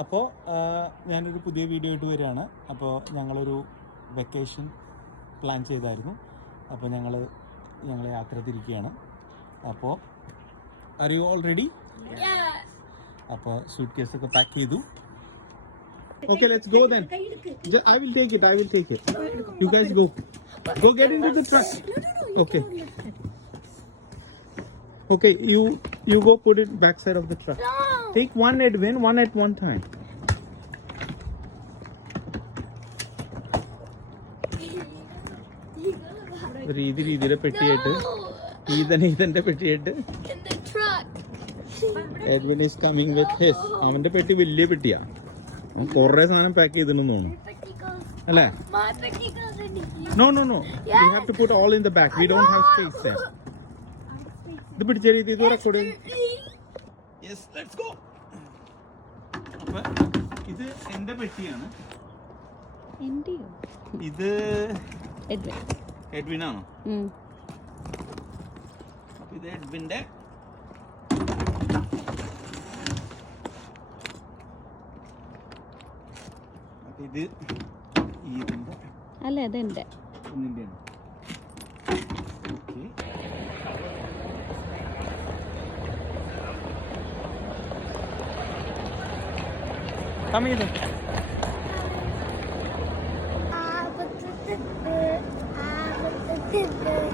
അപ്പോൾ ഞാനൊരു പുതിയ വീഡിയോ ആയിട്ട് വരികയാണ്. അപ്പോൾ ഞങ്ങളൊരു വെക്കേഷൻ പ്ലാൻ ചെയ്തായിരുന്നു. അപ്പോൾ ഞങ്ങൾ യാത്ര തിരിക്കുകയാണ്. അപ്പോൾ ആർ യു ഓൾ റെഡി? അപ്പോൾ സൂട്ട് കേസൊക്കെ പാക്ക് ചെയ്തു. Okay, let's go then. I will take it. You guys go get into the truck. Okay, you go put it backside of the truck. Take one, Edwin, one at one time. രീതിയിലെ പെട്ടിയായിട്ട് ഈതന്റെ പെട്ടിയായിട്ട് Edwin is coming with his. അവന്റെ പെട്ടി വലിയ പെട്ടിയാ. കൊറേ സാധനം pack ചെയ്തിട്ടുണ്ടെന്ന് തോന്നുന്നു അല്ലേ? No. We have to put all in the back. We don't have space there. ഇത് പിടിച്ച രീതി ഇത് റെക്കോർഡ്. Yes, let's go. അപ്പൊ ഇത് എന്റെ പെട്ടിയാണ്. ഇത് എഡ്വിൻ ആണോ? അപ്പൊ ഇത് എഡ്വിന്റെ. ഇത് ഇതിന്റെ അല്ല അതെന്റെ ഒന്നിന്റെയാണ്. Come here.